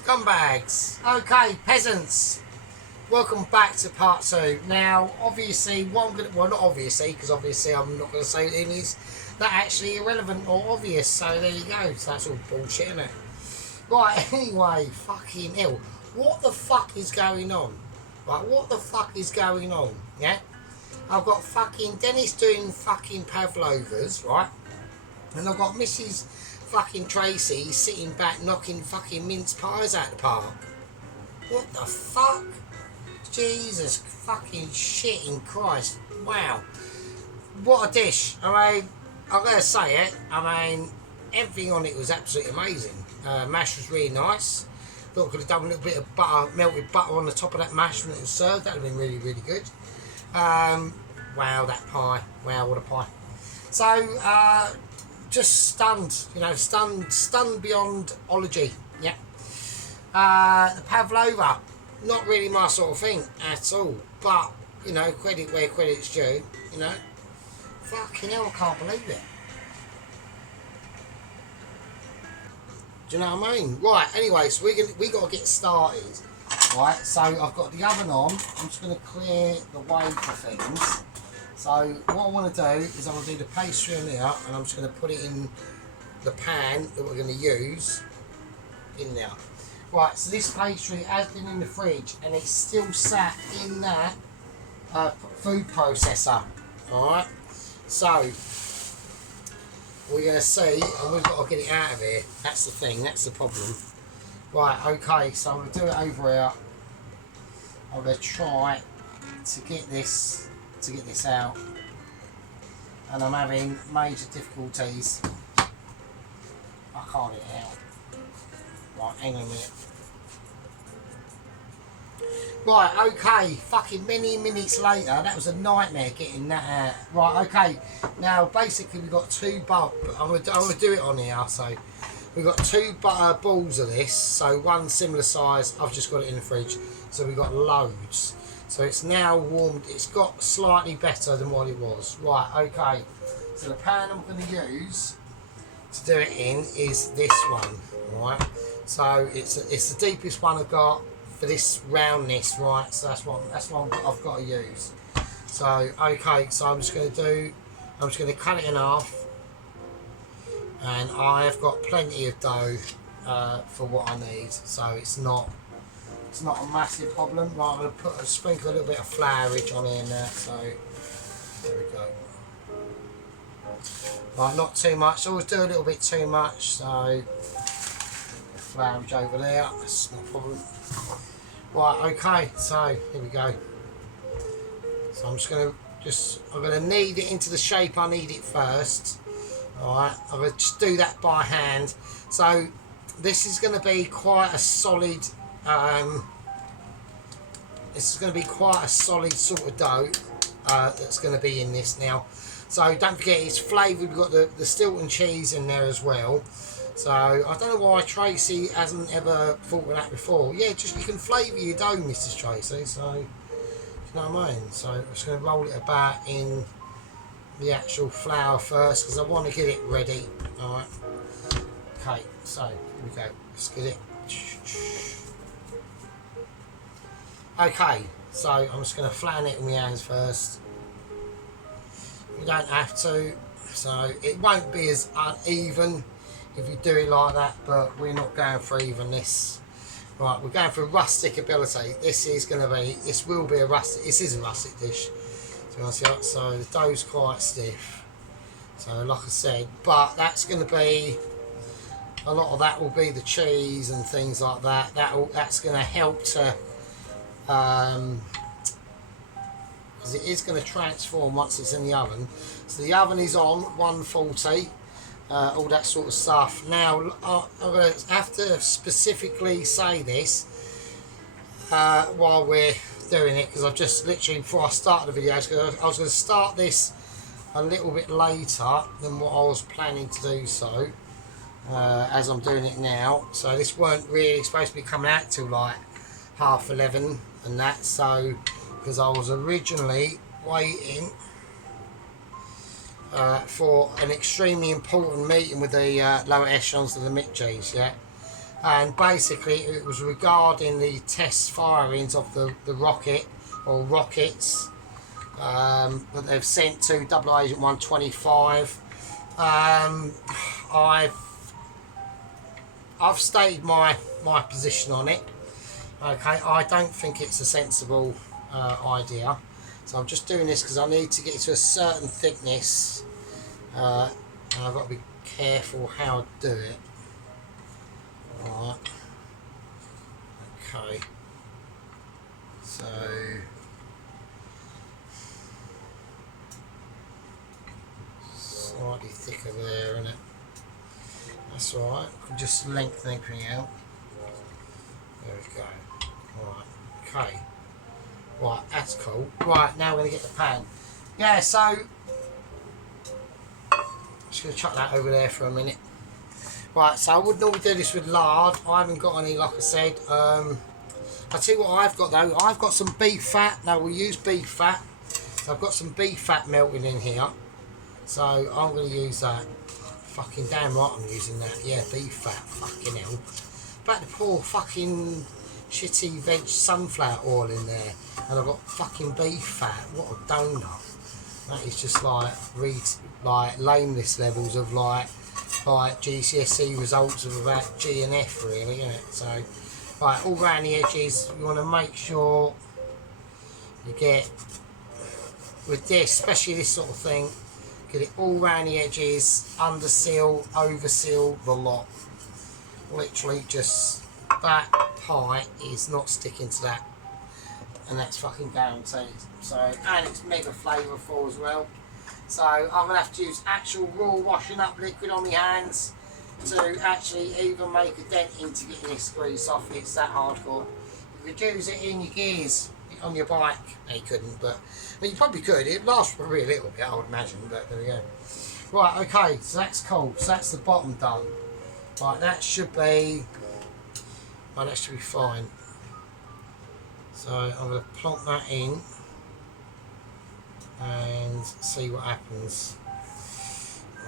Scumbags. Okay, peasants. Welcome back to part 2. Now, obviously, what I'm going to... Well, not obviously, because obviously I'm not going to say things that are actually irrelevant or obvious. So there you go. So that's all bullshit, isn't it? Right, anyway, fucking hell. What the fuck is going on? Right, what the fuck is going on? Yeah? I've got fucking Dennis doing fucking pavlovas, right? And I've got Mrs. fucking Tracy sitting back knocking fucking mince pies out the park. What the fuck? Jesus fucking shit in Christ. Wow. What a dish. I mean, I'm going to say it. I mean, everything on it was absolutely amazing. Mash was really nice. Thought I could have done a little bit of butter, melted butter on the top of that mash when it was served. That would have been really, really good. Wow, that pie. Wow, what a pie. So, just stunned, you know, stunned beyond ology. Yeah. The pavlova, not really my sort of thing at all. But, you know, credit where credit's due, you know. Fucking hell, I can't believe it. Do you know what I mean? Right, anyway, so we got to get started. Right, so I've got the oven on. I'm just going to clear the way for things. So what I want to do is I'm going to do the pastry in there, and I'm just going to put it in the pan that we're going to use in there. Right, so this pastry has been in the fridge, and it's still sat in that food processor. Alright, so we're going to see, and we've got to get it out of here. That's the thing, that's the problem. Right, okay, so I'm going to do it over here. I'm going to try to get this out, and I'm having major difficulties. I can't get it out. Right, hang on a minute. Right, okay, fucking many minutes later, that was a nightmare getting that out. Right, okay, now basically we've got two I'm going to do it on here, so we've got two balls of this, so one similar size, I've just got it in the fridge, so we've got loads. So it's now warmed, it's got slightly better than what it was. Right, okay, so the pan I'm going to use to do it in is this one, right? So it's the deepest one I've got for this roundness, right? So that's what I've got to use. So okay, so I'm just going to cut it in half, and I have got plenty of dough for what I need, so it's not a massive problem. Right, I'm going to sprinkle a little bit of flourage on here now, so there we go. Right, not too much, always do a little bit too much, so flourage over there, that's no problem. Right, okay, so here we go. So I'm going to knead it into the shape I need it first. Alright, I'm going to just do that by hand. So this is going to be quite a solid sort of dough that's going to be in this now. So don't forget it's flavoured. We've got the Stilton cheese in there as well. So I don't know why Tracy hasn't ever thought of that before. Yeah, just you can flavour your dough, Mrs. Tracy. So you know what I mean. So I'm just going to roll it about in the actual flour first because I want to get it ready. All right. Okay. So here we go. Let's get it. Okay. So I'm just going to flatten it in my hands first. You don't have to. So it won't be as uneven if you do it like that, but we're not going for evenness. Right, we're going for rustic ability. This is a rustic dish. So the dough's quite stiff. So like I said, but that's going to be, a lot of that will be the cheese and things like that. That's going to help to, because it is going to transform once it's in the oven. So the oven is on 140. All that sort of stuff. Now I'm going to have to specifically say this while we're doing it, because I've just literally, before I started the video, I was going to start this a little bit later than what I was planning to do, so as I'm doing it now. So this weren't really supposed to be coming out till like 11:30 and that, so because I was originally waiting for an extremely important meeting with the lower echelons of the McGees, yeah. and basically it was regarding the test firings of the rocket or rockets that they've sent to Double Agent 125. I've stated my position on it. Okay, I don't think it's a sensible idea. So I'm just doing this because I need to get to a certain thickness, and I've got to be careful how I do it. Alright. Okay. So slightly thicker there, isn't it? That's alright. Just lengthen everything out. There we go. Right. Okay. Right, that's cool. Right, now we're going to get the pan. Yeah, so just going to chuck that over there for a minute. Right, so I would normally do this with lard. I haven't got any, like I said. I'll tell you what I've got though. I've got some beef fat. Now we'll use beef fat. So I've got some beef fat melting in here. So I'm going to use that. Fucking damn right I'm using that. Yeah, beef fat. Fucking hell. About to pour fucking shitty veg sunflower oil in there. And I've got fucking beef fat. What a donut. That is just like lameness levels of like GCSE results of about G and F really, isn't it? So right, all around the edges you want to make sure you get with this, especially this sort of thing, get it all around the edges, under seal, over seal, the lot. Literally just that pie is not sticking to that, and that's fucking guaranteed. So, and it's mega flavourful as well. So I'm going to have to use actual raw washing up liquid on my hands to actually even make a dent into getting this grease off. It's that hardcore. You could use it in your gears on your bike. No, you couldn't, but I mean, you probably could. It'd last for a little bit, I would imagine, but there we go. Right, okay, so that's cool. So that's the bottom done. Right, that should be... Right, that should be fine. So I'm going to plonk that in and see what happens.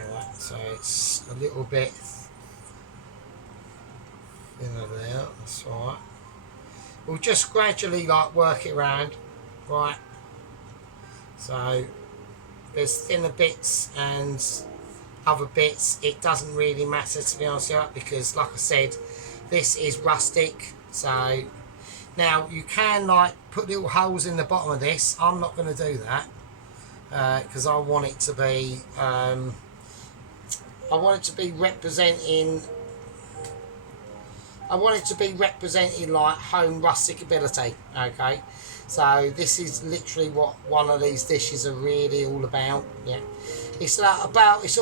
Alright, so it's a little bit thinner there, that's alright. We'll just gradually like work it around, right? So there's thinner bits and other bits. It doesn't really matter, to be honest with you, because like I said, this is rustic. So now you can like put little holes in the bottom of this. I'm not going to do that because I want it to be representing. I want it to be representing like home rustic ability. Okay, so this is literally what one of these dishes are really all about. Yeah, it's it's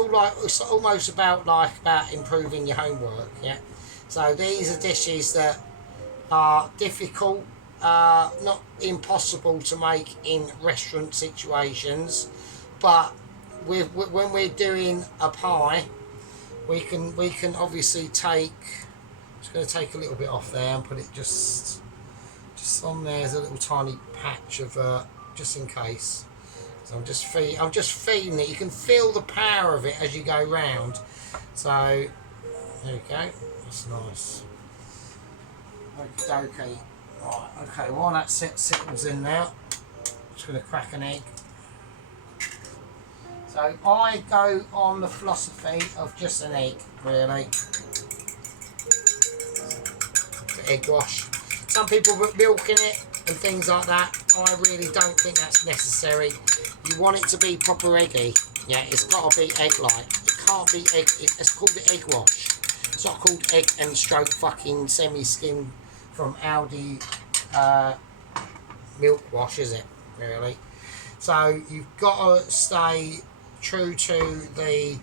almost about improving your homework. Yeah, so these are dishes that are difficult, not impossible to make in restaurant situations, but when we're doing a pie, we can obviously take. Just going to take a little bit off there and put it just on there as a little tiny patch of just in case. So I'm just feeding it. You can feel the power of it as you go round. So there we go. That's nice. Okay. Right. Okay. While that settles in now, I'm just going to crack an egg. So I go on the philosophy of just an egg, really. Egg wash. Some people put milk in it and things like that. I really don't think that's necessary. You want it to be proper eggy. Yeah, it's got to be egg-like. It can't be egg. It's called the egg wash. It's not called egg and stroke fucking semi-skim from Aldi milk wash, is it? Really? So you've got to stay true to the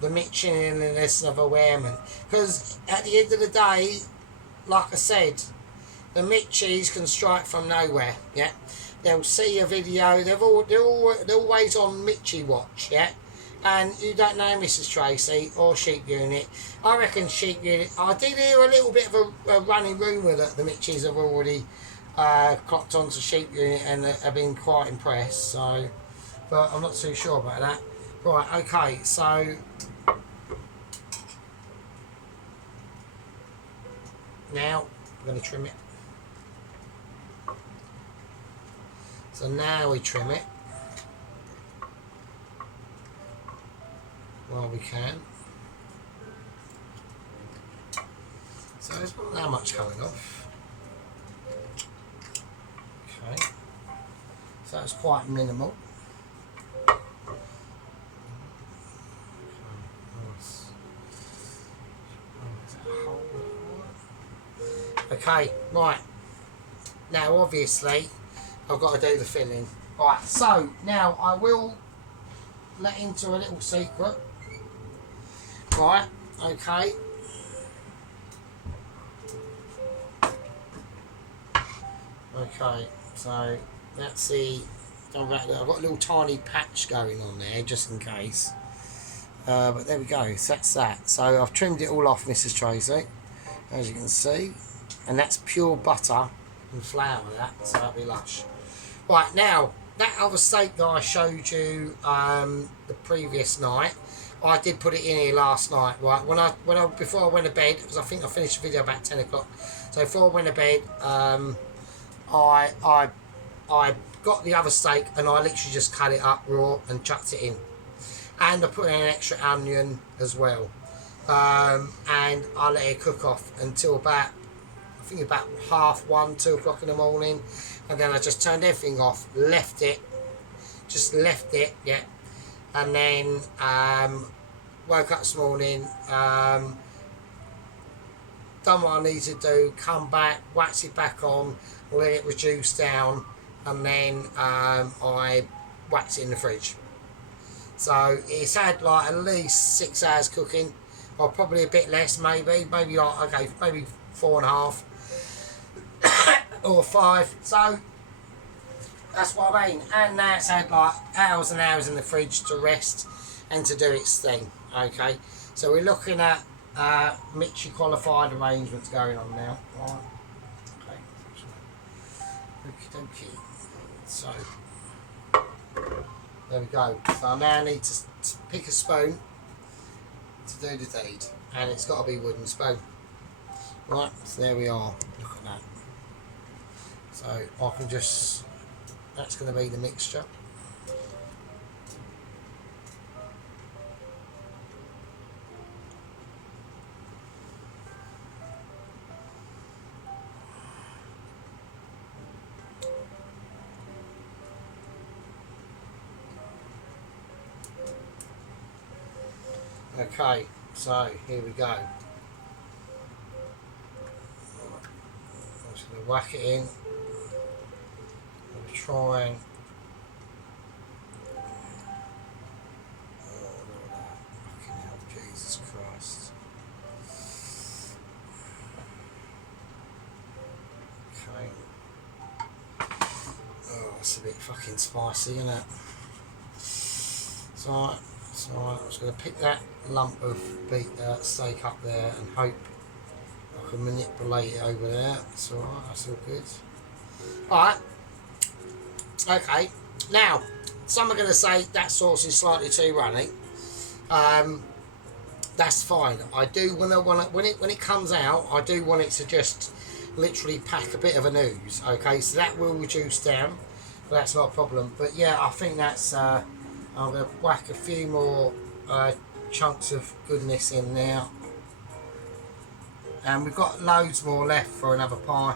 Micheliness of a wearman, because at the end of the day, like I said, the Mitchies can strike from nowhere. Yeah, they'll see a video. They're always on Mitchie Watch. Yeah, and you don't know Mrs. Tracy or Sheep Unit. I reckon Sheep Unit. I did hear a little bit of a running rumour that the Mitchies have already clocked onto Sheep Unit and have been quite impressed. So, but I'm not too sure about that. Right. Okay. So. Now I'm going to trim it. So now we trim it while we can. So there's not that much coming off. Okay. So it's quite minimal. Okay, right. Now obviously I've got to do the filling. Right, so now I will let into a little secret. Right, okay. Okay, so that's the. I've got a little tiny patch going on there just in case. But there we go, so that's that. So I've trimmed it all off, Mrs. Tracy, as you can see. And that's pure butter and flour, that, so that'll be lush. Right, now, that other steak that I showed you the previous night, I did put it in here last night, right? Before I went to bed, because I think I finished the video about 10 o'clock. So before I went to bed, I got the other steak and I literally just cut it up raw and chucked it in. And I put in an extra onion as well. And I let it cook off until about 1:30, 2 o'clock in the morning, and then I just turned everything off, left it, yeah, and then woke up this morning, done what I needed to do, come back, wax it back on, let it reduce down, and then I waxed it in the fridge. So it's had like at least 6 hours cooking, or probably a bit less, maybe like, okay, maybe 4.5 or 5. So that's what I mean. And now it's had like hours and hours in the fridge to rest and to do its thing. Okay, so we're looking at Mitchie qualified arrangements going on now. Right. Okay. Okie dokie. So there we go. So I now need to pick a spoon to do the deed, and it's got to be wooden spoon. Right, so there we are. Look at that. So I can just, that's going to be the mixture. Okay, so here we go. I'm just going to whack it in. I'm going to try and... Oh, look at that. Fucking hell, Jesus Christ. Okay. Oh, it's a bit fucking spicy, isn't it? So I'm just going to pick that lump of steak up there and hope I can manipulate it over there. It's alright, that's all good. Alright. Okay. Now, some are going to say that sauce is slightly too runny. That's fine. I do when it comes out, I do want it to just literally pack a bit of an ooze. Okay, so that will reduce down. But that's not a problem. But yeah, I think that's I'm going to whack a few more chunks of goodness in there, and we've got loads more left for another pie.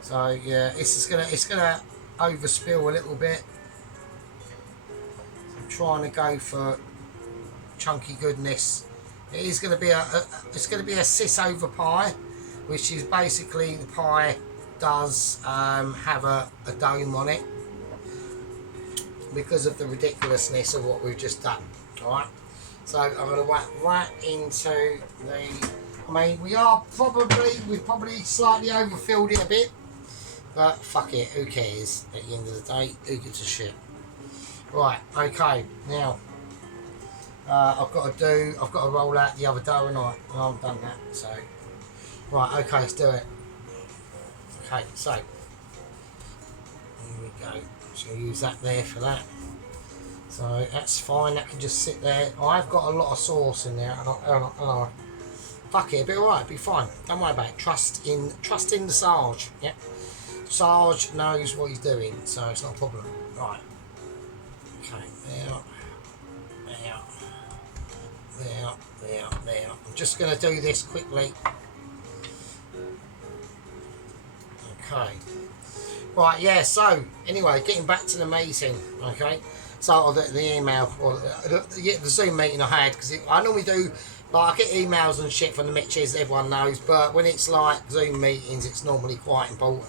So yeah, it's gonna overspill a little bit. So I'm trying to go for chunky goodness. It is going to be it's going to be a sis over pie, which is basically the pie does have a dome on it, because of the ridiculousness of what we've just done. Alright, so I'm going to whack right into the... I mean, we've probably slightly overfilled it a bit, but fuck it, who cares? At the end of the day, who gives a shit? Right, okay, now I've got to roll out the other dough, and I haven't done that. So right, okay, let's do it. Okay, so here we go. So use that there for that. So that's fine, that can just sit there. I've got a lot of sauce in there, and fuck it, it'll be alright, it'll be fine. Don't worry about it. Trust in the Sarge. Yeah. Sarge knows what he's doing, so it's not a problem. Right. Okay, there. I'm just going to do this quickly. Okay. Right, yeah, so, anyway, getting back to the meeting, okay? So, the email, or the Zoom meeting I had, because I normally do, like, I get emails and shit from the Mitches, everyone knows, but when it's like Zoom meetings, it's normally quite important.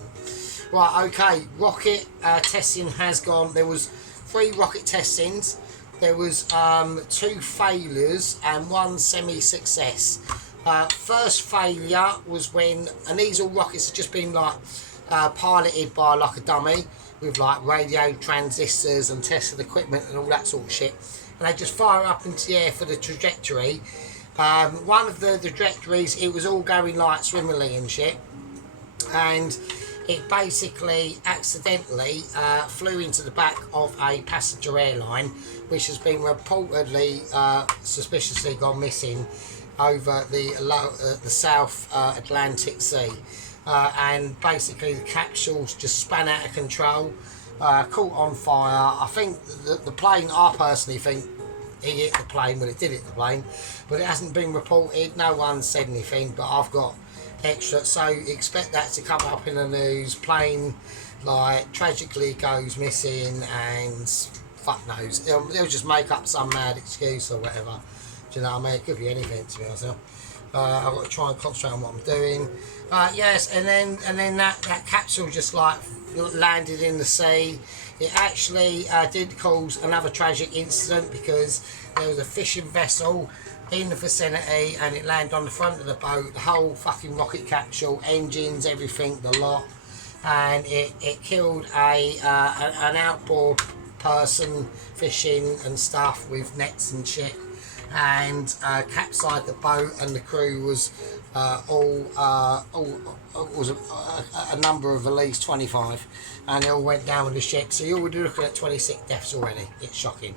Right, okay, rocket testing has gone. There was 3 rocket testings. There was 2 failures and 1 semi-success. First failure was when, and these all rockets have just been like piloted by like a dummy with like radio transistors and tested equipment and all that sort of shit. And they just fire up into the air for the trajectory. One of the trajectories, it was all going like swimmingly and shit. And it basically accidentally flew into the back of a passenger airline, which has been reportedly suspiciously gone missing over the South Atlantic Sea. And basically the capsules just span out of control, caught on fire. I think the plane, I personally think it hit the plane, but it did hit the plane, but it hasn't been reported. No one said anything, but I've got extra, so expect that to come up in the news. Plane like tragically goes missing, and fuck knows, they'll just make up some mad excuse or whatever. Do you know what I mean? It could be anything, to be honest. I've got to try and concentrate on what I'm doing. Yes, and then that capsule just like landed in the sea. It actually did cause another tragic incident, because there was a fishing vessel in the vicinity and it landed on the front of the boat, the whole fucking rocket capsule, engines, everything, the lot, and it killed an outboard person fishing and stuff with nets and shit, and capsized the boat, and the crew was was a number of at least 25, and they all went down with the ship. So you're already looking at 26 deaths already. It's shocking,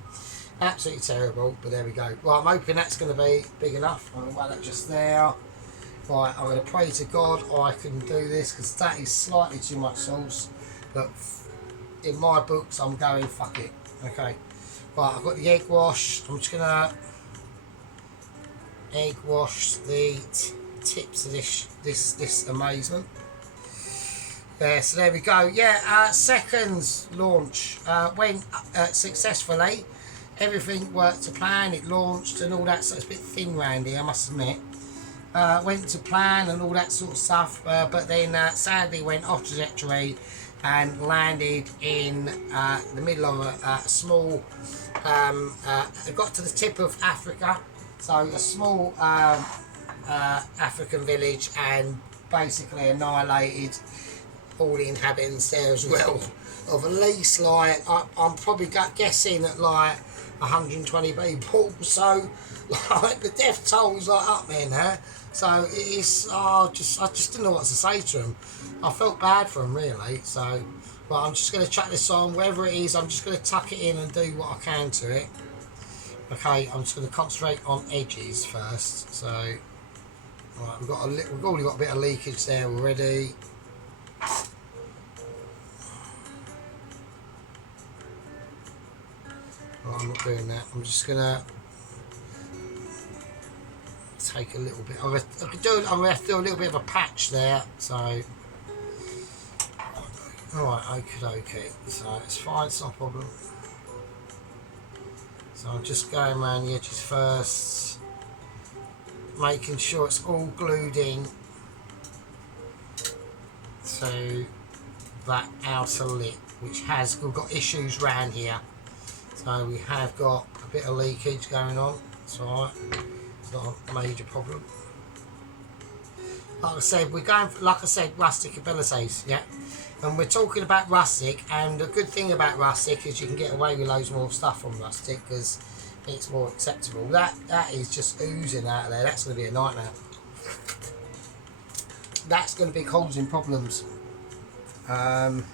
absolutely terrible. But there we go. Right, I'm hoping that's going to be big enough. I'm going to wait that just there. Right, I'm going to pray to God I can do this, because that is slightly too much sauce. But in my books, I'm going fuck it. Okay. Right, I've got the egg wash. I'm just going to egg wash the tips of this amazement. Yeah, so there we go. Yeah, second launch went successfully. Everything worked to plan. It launched and all that. So it's a bit thin round here, I must admit. Went to plan and all that sort of stuff, but then sadly went off trajectory and landed in the middle of a small. It got to the tip of Africa, so a small African village, and basically annihilated all the inhabitants there as well. Of at least like I'm probably guessing at like 120 people. So like the death toll's like up there now. So it's I just didn't know what to say to them. I felt bad for them really. So, but I'm just going to chuck this on, wherever it is. I'm just going to tuck it in and do what I can to it. Okay, I'm just going to concentrate on edges first. So, right, we've already got a bit of leakage there already. Right, I'm not doing that. I'm just going to take a little bit. I'm going to do a little bit of a patch there. So, alright, okay. So it's fine, it's not a problem. So I'm just going around the edges first, making sure it's all glued in to that outer lip, which we've got issues around here. So we have got a bit of leakage going on. It's alright, it's not a major problem. Like I said, we're going for, like I said, rustic abilities, yeah. And we're talking about rustic, and the good thing about rustic is you can get away with loads more stuff from rustic because it's more acceptable. That is just oozing out of there. That's going to be a nightmare. That's going to be causing problems. And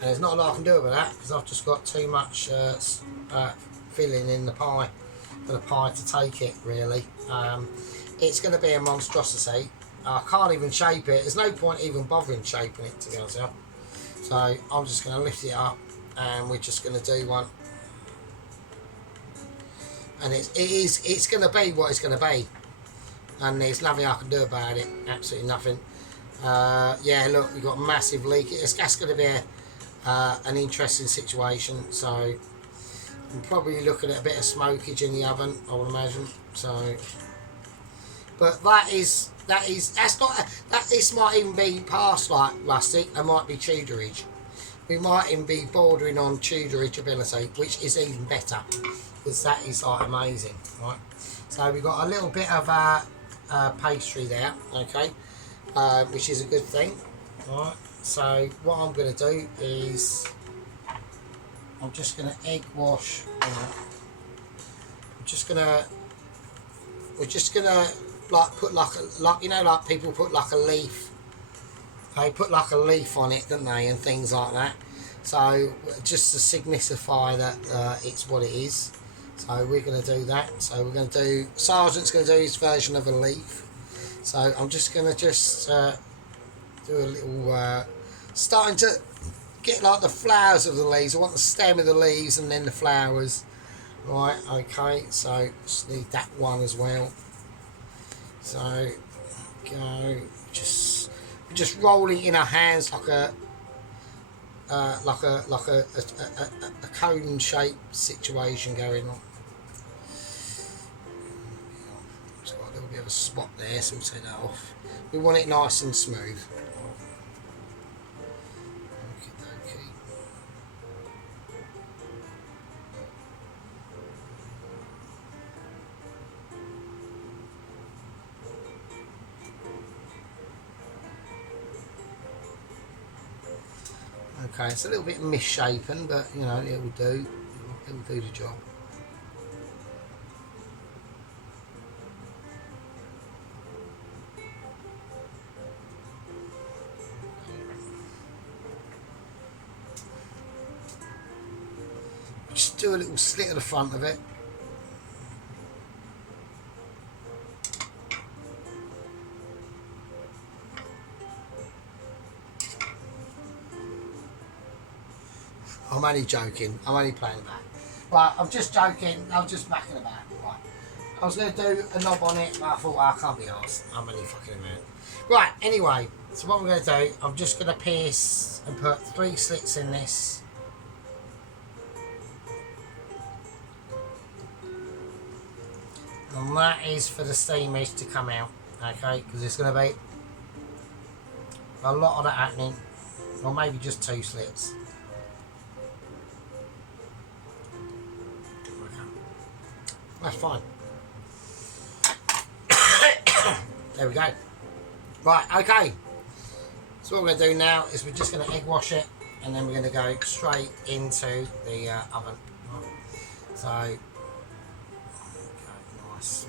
there's not a lot I can do about that because I've just got too much filling in the pie for the pie to take it, really. it's going to be a monstrosity. I can't even shape it. There's no point even bothering shaping it, to be honest with you. So I'm just going to lift it up, and we're just going to do one. And it's going to be what it's going to be, and there's nothing I can do about it. Absolutely nothing. Yeah, look, we've got a massive leak. That's going to be an interesting situation. So I'm probably looking at a bit of smokage in the oven, I would imagine. So, but this might even be past like rustic. It might be Tudorage. We might even be bordering on Tudorage ability, which is even better, because that is like amazing, right? So we've got a little bit of pastry there, okay, which is a good thing, right? So what I'm going to do is I'm just going to egg wash. We're just gonna like put like you know, like people put like a leaf. They put like a leaf on it, don't they, and things like that. So just to signify that it's what it is. So we're going to do that. So we're going to do, Sergeant's going to do his version of a leaf. So I'm just going to do a little, starting to get like the flowers of the leaves. I want the stem of the leaves and then the flowers. Right, okay, so just need that one as well. So go, just rolling in our hands like a cone shaped situation going on. It's got a little bit of a spot there, so we'll take that off. We want it nice and smooth. Okay, it's a little bit misshapen, but you know, it will do. It will do the job. Just do a little slit at the front of it. I'm only joking. I'm only playing about. Right, I'm just joking. I'm just backing about. Right. I was going to do a knob on it, but I thought, I can't be arsed. I'm only fucking around. Right, anyway. So what I'm going to do, I'm just going to pierce and put 3 slits in this. And that is for the steamage to come out. Okay, because it's going to be a lot of that happening. Or maybe just 2 slits. That's fine. There we go. Right, okay. So what we're going to do now is we're just going to egg wash it, and then we're going to go straight into the oven. Right. So, okay, nice.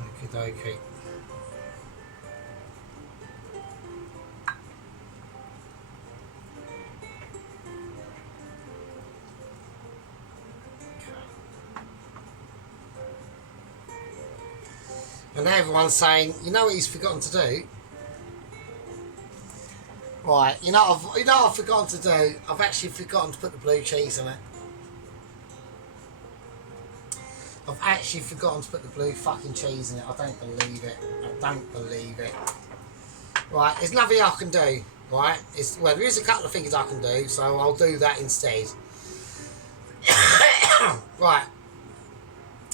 Okie dokie. And everyone's saying, you know what he's forgotten to do? Right, you know what I've forgotten to do? I've actually forgotten to put the blue cheese in it. I've actually forgotten to put the blue fucking cheese in it. I don't believe it. I don't believe it. Right, there's nothing I can do. Right, well, there is a couple of things I can do, so I'll do that instead. Right,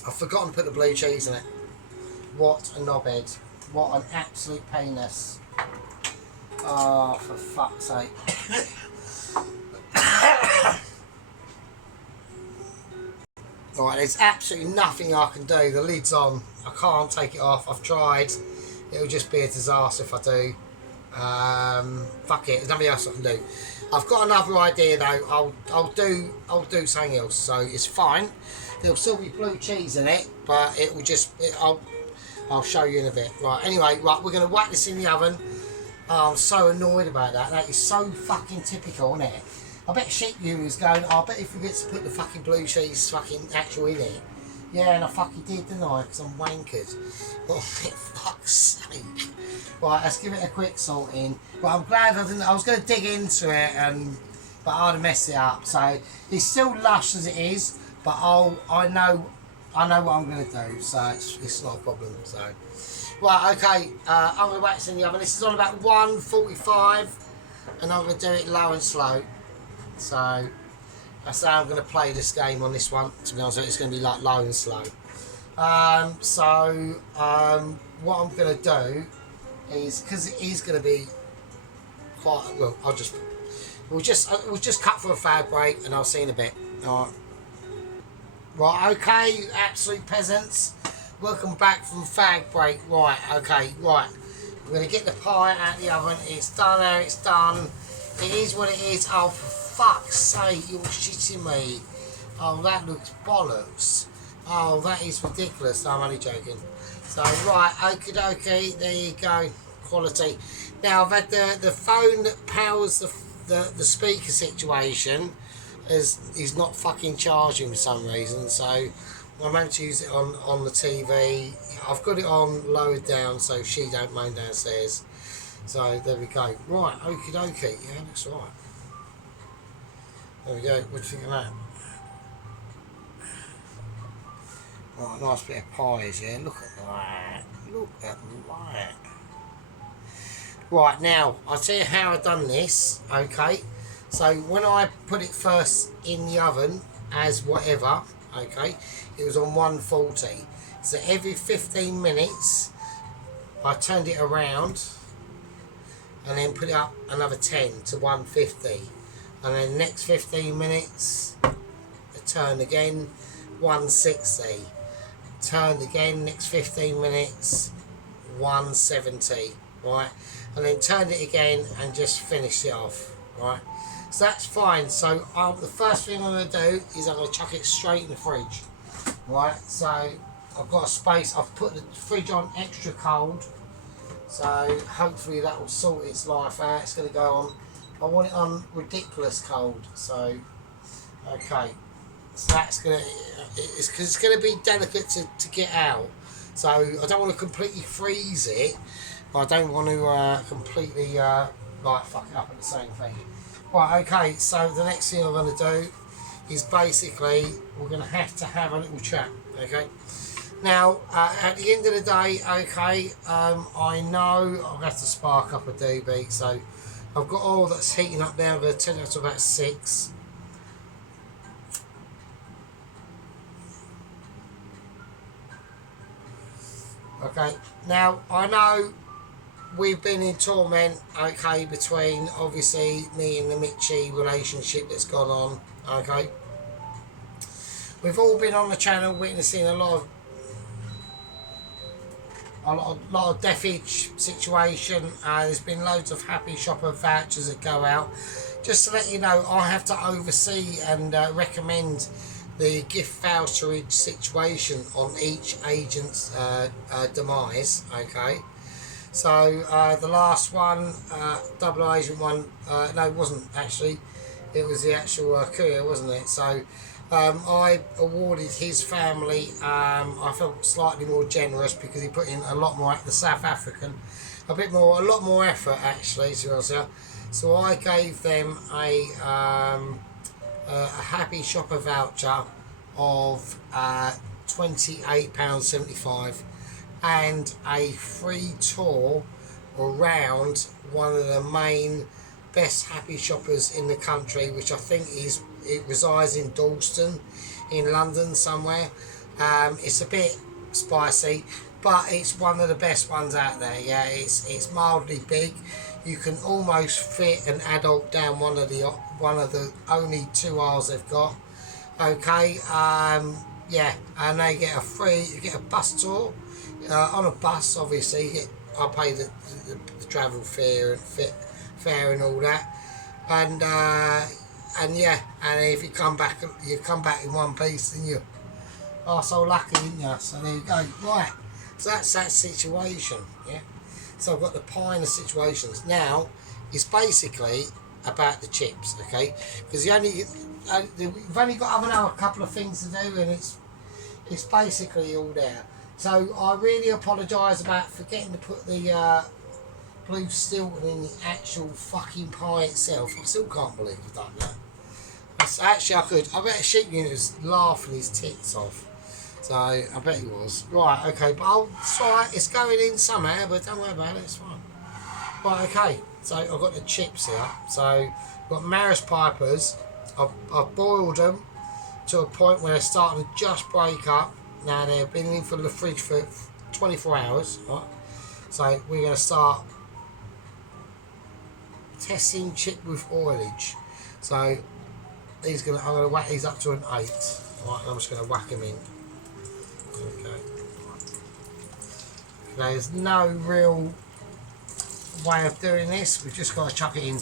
I've forgotten to put the blue cheese in it. What a knobhead. What an absolute penis. Oh, for fuck's sake. Alright, there's absolutely nothing I can do. The lid's on. I can't take it off. I've tried. It'll just be a disaster if I do. Fuck it. There's nothing else I can do. I've got another idea though. I'll do something else. So it's fine. There'll still be blue cheese in it, but it will just... I'll show you in a bit. Right, anyway, right, we're going to whack this in the oven. Oh, I'm so annoyed about that. That is so fucking typical, isn't it? I bet sheep you is going, I bet he forgets to put the fucking blue cheese fucking actual in it. Yeah, and I fucking did, didn't I? Because I'm wankered. Oh, for fuck's sake. Right, let's give it a quick salt in. But I'm glad I didn't, I was going to dig into it, but I'd have messed it up. So, it's still lush as it is, but I know what I'm going to do. So, it's not a problem. So, right, okay, I'm going to wax in the oven. This is on about 145, and I'm going to do it low and slow. So, that's how I'm going to play this game on this one. To be honest, it's going to be like low and slow. What I'm going to do is, because it is going to be quite, well, we'll just cut for a fag break, and I'll see you in a bit. All right, okay, you absolute peasants. Welcome back from fag break. Right, okay, right. We're going to get the pie out of the oven. It's done now, it's done. It is what it is. Oh, for fuck's sake, you're shitting me. Oh, that looks bollocks. Oh, that is ridiculous. No, I'm only joking. So, right, okie dokie, there you go. Quality. Now, I've had the phone that powers the speaker situation is not fucking charging for some reason, so I'm going to use it on the TV. I've got it on lowered down so she don't moan downstairs. So there we go. Right, okie dokie. Yeah, looks right. There we go. What do you think of that? Right, nice bit of pies, yeah. Look at that. Look at that. Right, now, I'll tell you how I've done this, okay? So, when I put it first in the oven, as whatever, okay, it was on 140. So, every 15 minutes, I turned it around, and then put it up another 10 to 150. And then next 15 minutes, I turn again, 160. Turned again, next 15 minutes, 170, right? And then turned it again and just finished it off, right? So that's fine. So the first thing I'm going to do is I'm going to chuck it straight in the fridge, right? So I've got a space, I've put the fridge on extra cold, so hopefully that will sort its life out. It's going to go on, I want it on ridiculous cold, so okay. So that's going to, it's going to be delicate to get out. So I don't want to completely freeze it, but I don't want to completely like fuck it up at the same thing. Right, okay, so the next thing I'm going to do is basically we're going to have a little chat, okay? Now, at the end of the day, okay, I know I'll have to spark up a DB, so I've got all that's heating up now. I'm going to turn it up to about 6. Okay, now I know we've been in torment, okay, between obviously me and the Mitchie relationship that's gone on, okay. We've all been on the channel witnessing a lot of deafage situation. There's been loads of happy shopper vouchers that go out. Just to let you know, I have to oversee and recommend the gift voucherage situation on each agent's demise, okay. So the last one, double agent one, no, it wasn't actually, it was the actual courier, wasn't it? So I awarded his family, I felt slightly more generous because he put in a lot more, the South African, a lot more effort actually, to be honest with you. So I gave them a happy shopper voucher of £28.75 and a free tour around one of the main best happy shoppers in the country, which I think it resides in Dalston in London somewhere. It's a bit spicy, but it's one of the best ones out there. Yeah, it's mildly big. You can almost fit an adult down one of the only 2 aisles they've got. Okay, yeah, and you get a bus tour on a bus. Obviously, I pay the travel fare and all that, and yeah, and if you come back in one piece, then you are so lucky, didn't you? So there you go. Right, so that's that situation. Yeah. So I've got the pie in the situations. Now, it's basically about the chips, okay? Because we've only got a couple of things to do, and it's basically all there. So I really apologise about forgetting to put the blue Stilton in the actual fucking pie itself. I still can't believe I've done that. Actually, I could. I bet a sheep unit was laughing his tits off. So I bet he was. Right, okay, but it's alright. It's going in somehow, but don't worry about it. It's fine. Right, okay. So I've got the chips here. So I've got Maris Pipers. I've boiled them to a point where they're starting to just break up. Now they've been in from the fridge for 24 hours. Right? So we're going to start testing chip with oilage. So I'm going to whack these up to an 8. Right, I'm just going to whack them in. Okay. There's no real way of doing this. We've just got to chuck it in.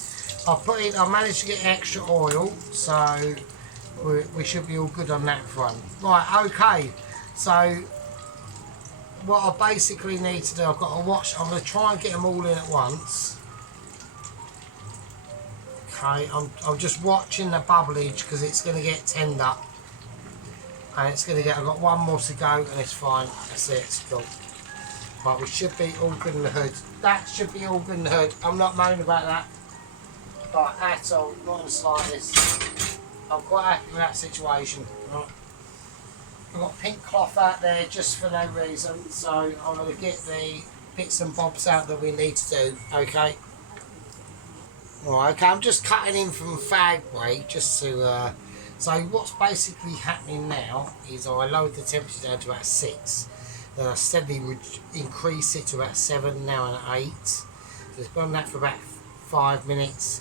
I managed to get extra oil, so we should be all good on that front. Right, okay. So what I basically need to do, I've got to watch. I'm going to try and get them all in at once. Okay, I'm just watching the bubblage because it's going to get tender. And it's going to get, I've got one more to go and it's fine. That's it, it's cool. Right, we should be all good in the hood. That should be all good in the hood. I'm not moaning about that. Right, at all, not in the slightest. I'm quite happy with that situation. Right. I've got pink cloth out there just for no reason. So I'm going to get the bits and bobs out that we need to do. Okay. Right, okay, I'm just cutting in from Fagway just to... So what's basically happening now is I lowered the temperature down to about 6. Then I steadily increase it to about 7, now an 8. So it's done that for about 5 minutes.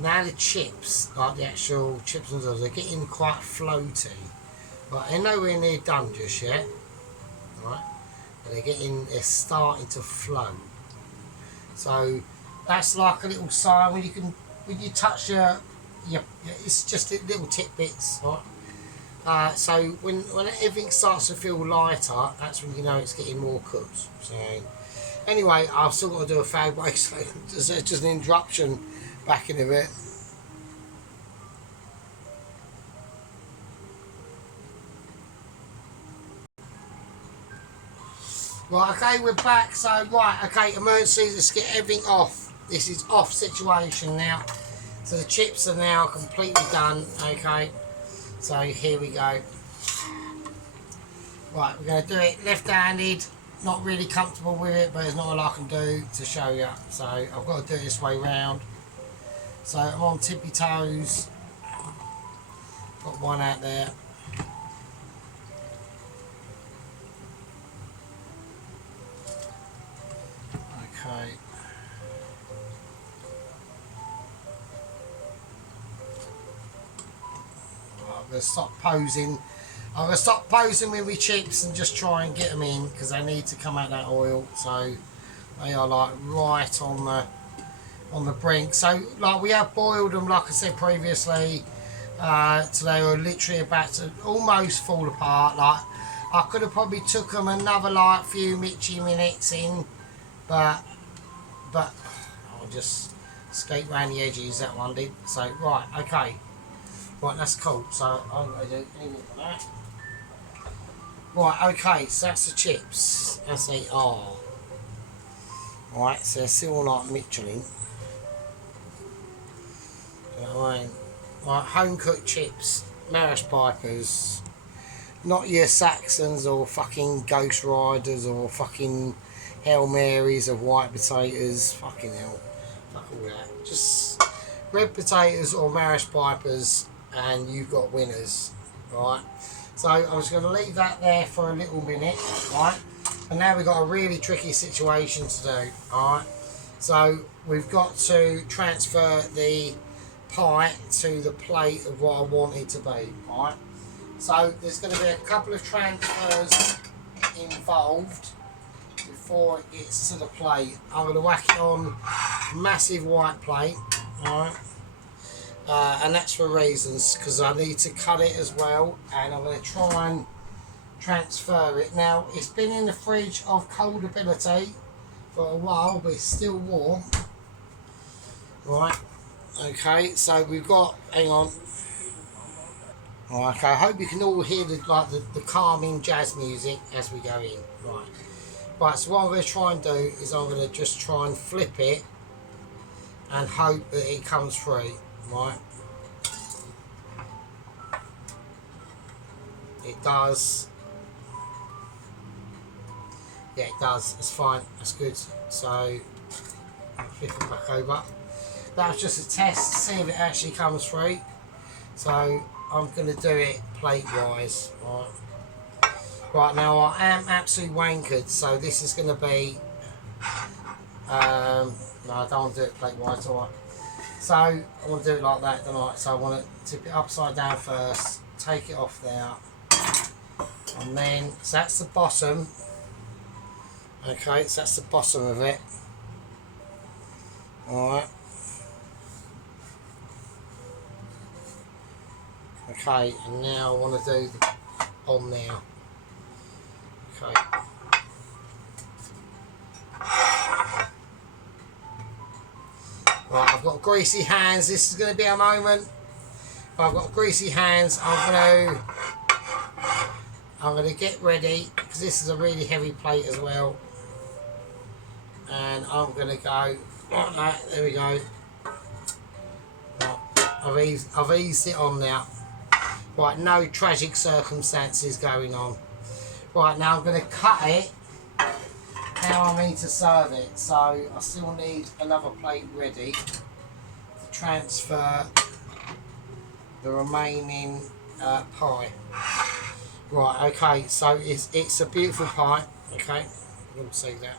Now the chips, like the actual chips and noodles, they're getting quite floaty. Right, they're nowhere near done just yet. Right, but they're starting to float. So that's like a little sign when you touch your it's just little tidbits, right? So when everything starts to feel lighter, that's when you know it's getting more cooked. So anyway, I've still got to do a fag break, so there's just an interruption back in a bit. Right, okay, we're back. So right, okay, emergencies. Let's get everything off. This is off situation now. So the chips are now completely done, okay, so here we go. Right, we're going to do it left-handed, not really comfortable with it, but there's not a lot I can do to show you. So I've got to do it this way round. So I'm on tippy toes, got one out there. Okay. I'm going to stop posing. I'm going to stop posing with my chips and just try and get them in because they need to come out that oil. So they are like right on the brink. So like we have boiled them, like I said previously. So they were literally about to almost fall apart. Like I could have probably took them another like few mitchy minutes in, but I'll just skate around the edges. That one did. So right, okay. Right, that's cool. So I'm going to do anything for that. Right, okay, so that's the chips as they are. Right, so they're still like Michelin. Right, home cooked chips, Maris Pipers, not your Saxons or fucking Ghost Riders or fucking Hail Marys of white potatoes. Fucking hell, fuck all that. Just red potatoes or Maris Pipers, and you've got winners, right? So I was going to leave that there for a little minute, right? And now we've got a really tricky situation to do, alright? So we've got to transfer the pie to the plate of what I want it to be, alright? So there's going to be a couple of transfers involved before it gets to the plate. I'm going to whack it on massive white plate, alright? And that's for reasons, because I need to cut it as well, and I'm going to try and transfer it. Now, it's been in the fridge of cold ability for a while, but it's still warm. Right, Okay, so we've got, hang on. Okay, I hope you can all hear the calming jazz music as we go in. Right. Right, so what I'm going to try and do is I'm going to just try and flip it and hope that it comes through. Right. It does. Yeah, it does. It's fine. That's good. So, I'll flip it back over. That was just a test to see if it actually comes through. So, I'm going to do it plate-wise. Right. Right, now I am absolutely wankered, so this is going to be... no, I don't want to do it plate-wise, do I? So, I want to do it like that, don't I? So, I want to tip it upside down first, take it off there, and then, so that's the bottom. Okay, so that's the bottom of it. Alright. Okay, and now I want to do the on there. Okay. Right, I've got greasy hands. This is going to be a moment. I've got greasy hands. I'm going to get ready because this is a really heavy plate as well. And I'm going to go like that. There we go. Right, I've eased it on now. Right, no tragic circumstances going on. Right, now I'm going to cut it how I need to serve it. So I still need another plate ready to transfer the remaining pie. Right, okay, so it's a beautiful pie. Okay, you can see that.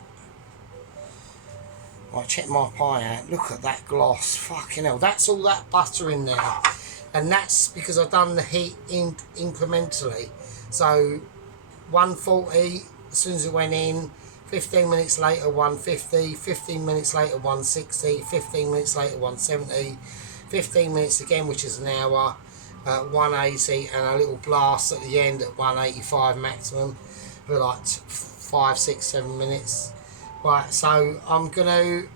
Right, check my pie out. Look at that gloss. Fucking hell, that's all that butter in there. And that's because I've done the heat incrementally. So 140 as soon as it went in, 15 minutes later 150, 15 minutes later 160, 15 minutes later 170, 15 minutes again, which is an hour, 180, and a little blast at the end at 185 maximum for like 5, 6, 7 minutes. Right, so I'm gonna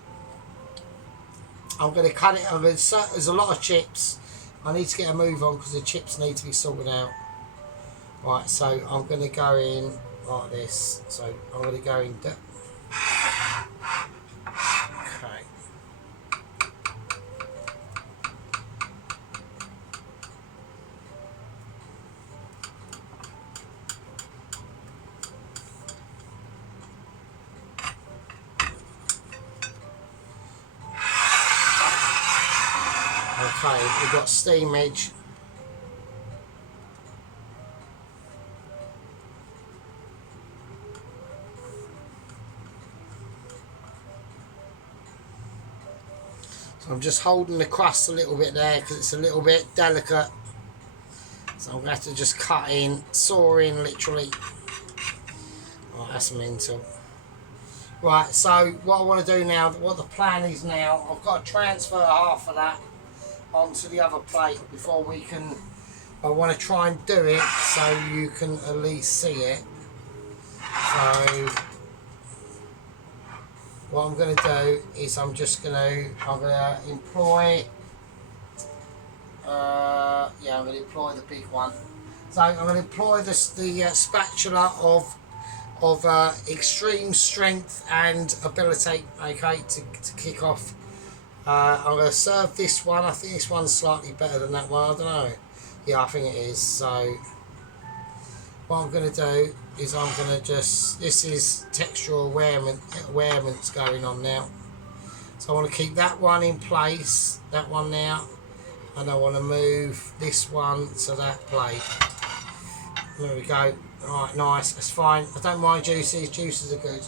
cut it. There's a lot of chips. I need to get a move on because the chips need to be sorted out. Right, so I'm going to go in like this. So I'm going to go in. Okay. Okay, we've got steam edge. So I'm just holding the crust a little bit there because it's a little bit delicate. So I'm going to have to just cut in, saw in literally. Oh, that's mental. Right, so what I want to do now, what the plan is now, I've got to transfer half of that onto the other plate before we can. I want to try and do it so you can at least see it. So what I'm going to do is I'm going to employ I'm going to employ the big one. So I'm going to employ the spatula of extreme strength and ability, okay, to kick off. I'm going to serve this one. I think this one's slightly better than that one. I don't know. Yeah, I think it is. So what I'm going to do is I'm going to just, this is textural awarement's going on now. So I want to keep that one in place, that one now, and I want to move this one to that plate. There we go. Alright, nice, that's fine. I don't mind juices, juices are good.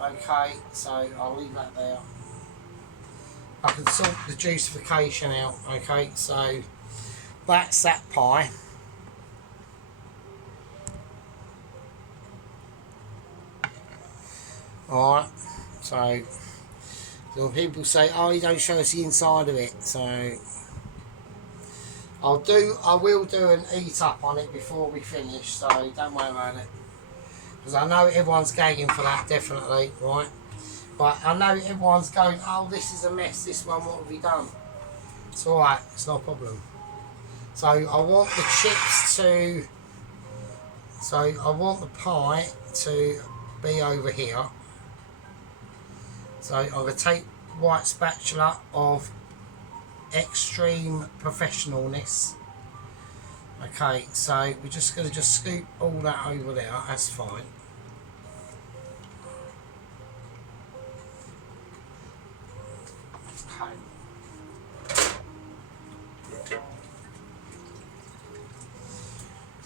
Okay, so I'll leave that there. I can sort the juicification out, okay, so that's that pie. Alright, so when people say, oh, you don't show us the inside of it, so I will do an eat up on it before we finish, so don't worry about it. Because I know everyone's gagging for that, definitely, right? Right, I know everyone's going, oh, this is a mess, this one, what have you done? It's alright, it's not a problem. So I want the chips to, so I want the pie to be over here. So I'm going to take white spatula of extreme professionalness. Okay, so we're just going to just scoop all that over there, that's fine.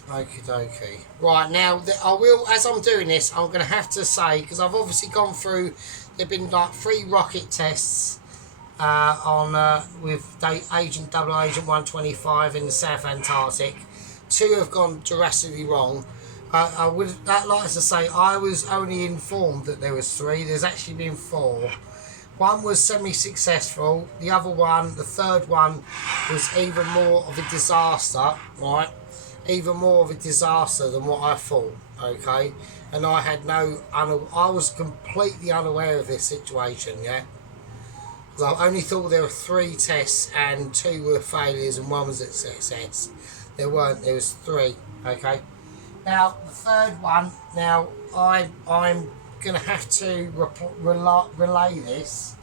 Okie dokie. Right, now I will, as I'm doing this, I'm going to have to say, because I've obviously gone through, there have been like 3 rocket tests with Agent 125 in the South Antarctic. 2 have gone drastically wrong. I would like to say I was only informed that there was 3. There's actually been 4. One was semi-successful. The other one, the third one, was even more of a disaster, right? Even more of a disaster than what I thought, okay? And I had I was completely unaware of this situation, yeah? Because I only thought there were 3 tests and 2 were failures and 1 was a success. There weren't, there was 3, okay? Now, the third one, now I'm going to have to relay this.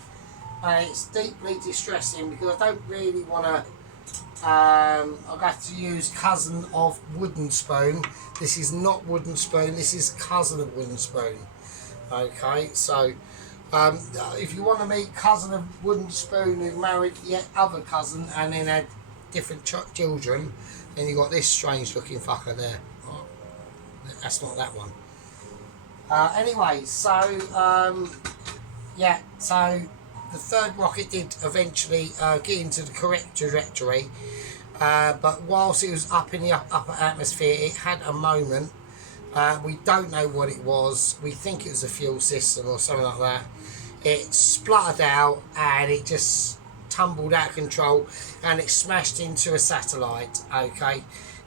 It's deeply distressing because I don't really want to, I've got to use cousin of wooden spoon. This is not wooden spoon, this is cousin of wooden spoon. Okay, so if you want to meet cousin of wooden spoon who married the other cousin and then had different children, then you got this strange looking fucker there. Oh, that's not that one. Anyway, so yeah, so the third rocket did eventually get into the correct trajectory, but whilst it was up in the upper atmosphere, it had a moment. We don't know what it was. We think it was a fuel system or something like that. It spluttered out and it just tumbled out of control and it smashed into a satellite. Okay,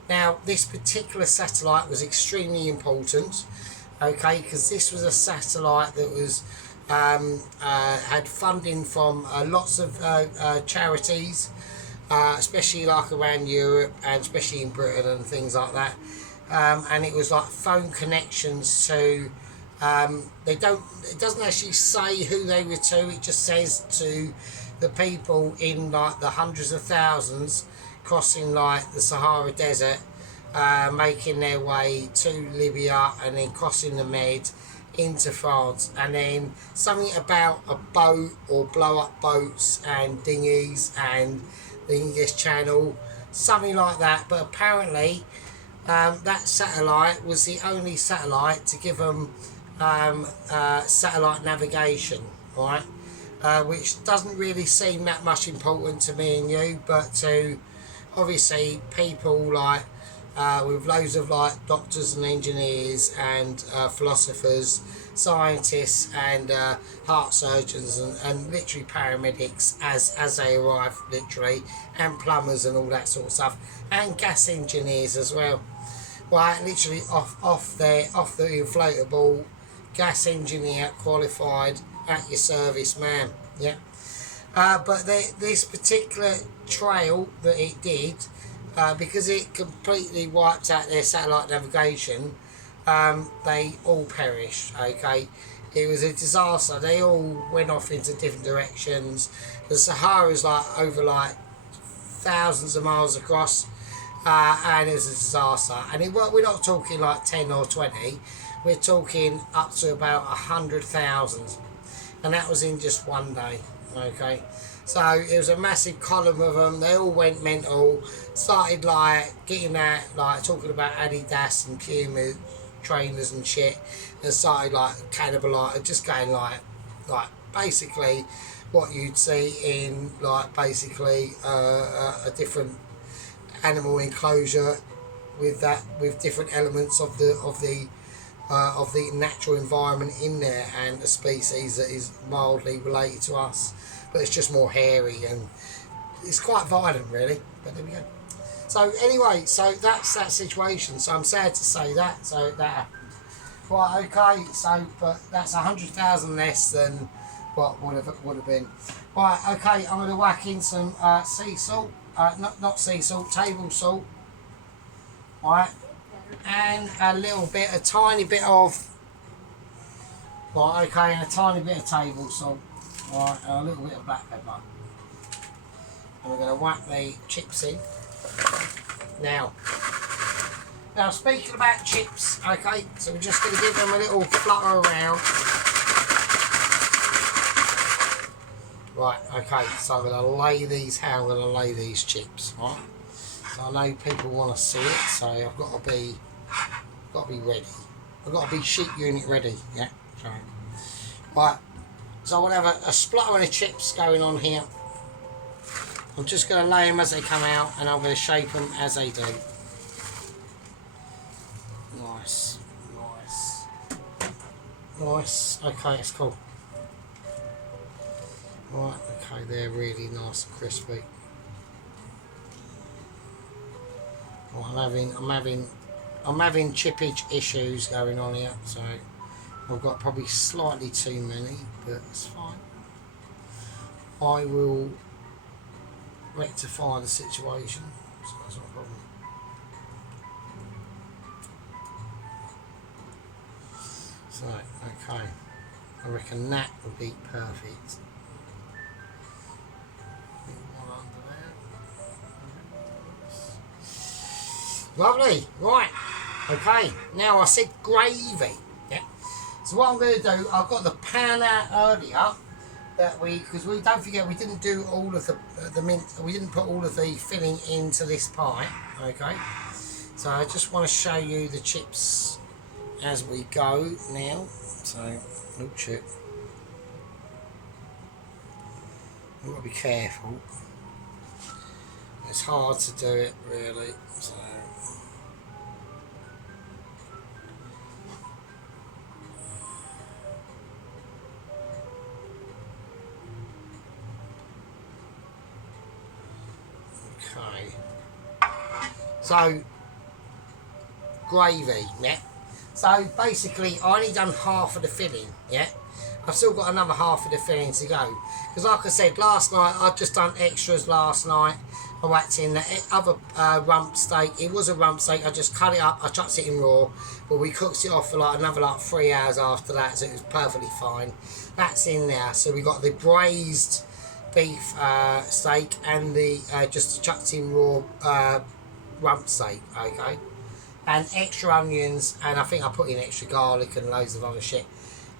now this particular satellite was extremely important. Okay, because this was a satellite that was had funding from lots of charities, especially like around Europe and especially in Britain and things like that. And it was like phone connections to, it doesn't actually say who they were to, it just says to the people in like the hundreds of thousands crossing like the Sahara Desert, making their way to Libya and then crossing the Med into France, and then something about a boat or blow up boats and dinghies and the English Channel, something like that. But apparently that satellite was the only satellite to give them satellite navigation, right? Which doesn't really seem that much important to me and you, but to obviously people like with loads of like doctors and engineers and philosophers, scientists and heart surgeons and literally paramedics as they arrive, literally, and plumbers and all that sort of stuff, and gas engineers as well. Right, literally off the inflatable, gas engineer qualified at your service, man. Yeah. But this particular trail that it did, because it completely wiped out their satellite navigation, they all perished. Okay, it was a disaster. They all went off into different directions. The Sahara is like over like thousands of miles across, and it was a disaster. And we're not talking like 10 or 20. We're talking up to about 100,000, and that was in just one day. Okay, so it was a massive column of them. They all went mental, started like getting that, like talking about Adidas and Puma trainers and shit, and started like cannibalising, just going like basically what you'd see in like basically a different animal enclosure with different elements of the natural environment in there, and a species that is mildly related to us, but it's just more hairy and it's quite violent really. But there we go. So anyway, so that's that situation. So I'm sad to say that. So that happened. Right, okay, so but that's 100,000 less than what would have been. Right, okay, I'm going to whack in some sea salt, not sea salt, table salt, right, and a tiny bit of, right, okay, and a tiny bit of table salt, right, and a little bit of black pepper. And we're going to whack the chips in. Now, speaking about chips, okay, so we're just going to give them a little flutter around. Right, okay, so I'm going to lay these, how I'm going to lay these chips, right? So I know people want to see it, so I've got to be ready. I've got to be sheet unit ready, yeah, so. Right, so I want to have a spluttering of chips going on here. I'm just going to lay them as they come out, and I'm going to shape them as they do. Nice, nice, nice. Okay, it's cool. Right, okay, they're really nice and crispy. Well, I'm having chippage issues going on here, so I've got probably slightly too many, but it's fine. I will rectify the situation, so that's not a problem. So, okay, I reckon that would be perfect. Lovely, right, okay, now I said gravy, yeah, so what I'm going to do, I've got the pan out earlier, because we don't forget we didn't do all of the mint, we didn't put all of the filling into this pie, okay, so I just want to show you the chips as we go now, so, oh shit, you've got to be careful, it's hard to do it really, so. Okay, so gravy, yeah. So basically, I only done half of the filling, yeah. I've still got another half of the filling to go because, like I said, last night I'd just done extras. Last night I whacked in the other rump steak. It was a rump steak. I just cut it up. I chucked it in raw, but we cooked it off for like another 3 hours after that, so it was perfectly fine. That's in there. So we got the braised beef steak and the just chucked in raw rump steak, okay, and extra onions, and I think I put in extra garlic and loads of other shit.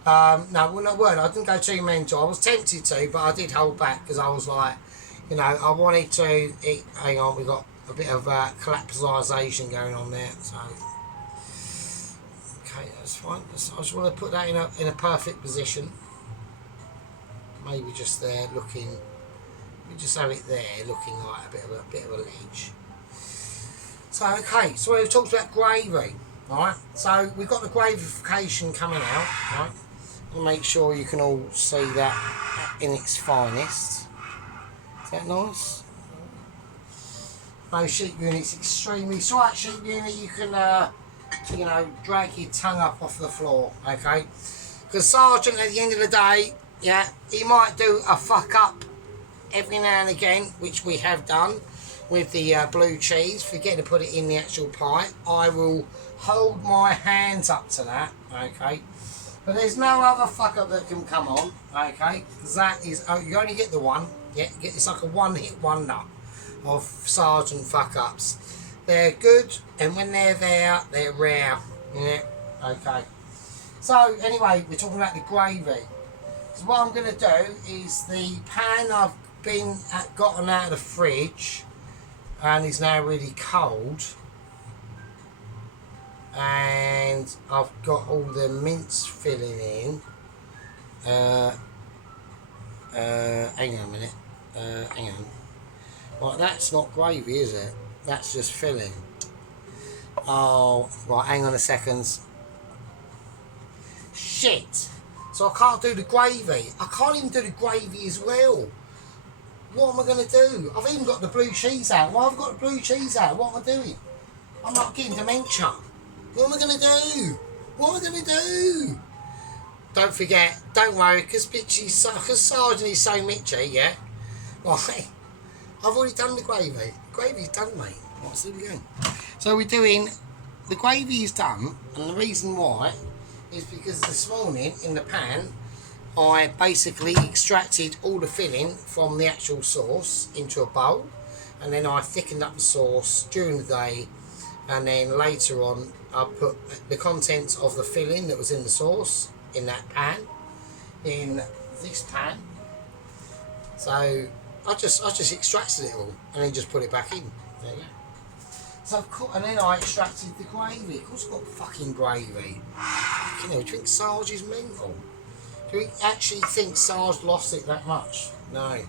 No, well, not word. I didn't go too mental. I was tempted to, but I did hold back because I was like, you know, I wanted to eat. Hang on, we got a bit of collapsization going on there, so okay, that's fine. I just want to put that in a perfect position. Maybe just there looking, we just have it there looking like a bit of a ledge. So okay, so we've talked about gravy, alright? So we've got the gravification coming out, right? And make sure you can all see that in its finest. Is that nice? No sheep unit's extremely slight sheep unit. You can, you know, drag your tongue up off the floor, okay? Because Sergeant, at the end of the day, yeah, he might do a fuck up every now and again, which we have done with the blue cheese, forget to put it in the actual pie. I will hold my hands up to that, okay? But there's no other fuck up that can come on, okay? Because that is, oh, you only get the one, yeah? It's like a one-hit wonder of Sergeant fuck ups. They're good, and when they're there, they're rare, yeah? Okay. So anyway, we're talking about the gravy. So what I'm going to do is the pan I've gotten out of the fridge, and is now really cold, and I've got all the mince filling in. Hang on a minute, hang on. Right, that's not gravy, is it? That's just filling. Oh, right, hang on a second. Shit! So I can't do the gravy. I can't even do the gravy as well. What am I going to do? I've even got the blue cheese out. Why have I got the blue cheese out? What am I doing? I'm not getting dementia. What am I going to do? What am I going to do? don't forget, don't worry, because Sergeant is so mitchy, yeah? Right, I've already done the gravy. The gravy's done, mate. Right, so we go. So we're doing, the gravy is done, and the reason why is because this morning in the pan, I basically extracted all the filling from the actual sauce into a bowl, and then I thickened up the sauce during the day, and then later on I put the contents of the filling that was in the sauce in that pan, in this pan. So I just extracted it all and then just put it back in. There you go. So of course, and then I extracted the gravy. Of course, I've got fucking gravy. You know, do you think Sarge is mental? Do you actually think Sarge lost it that much? No.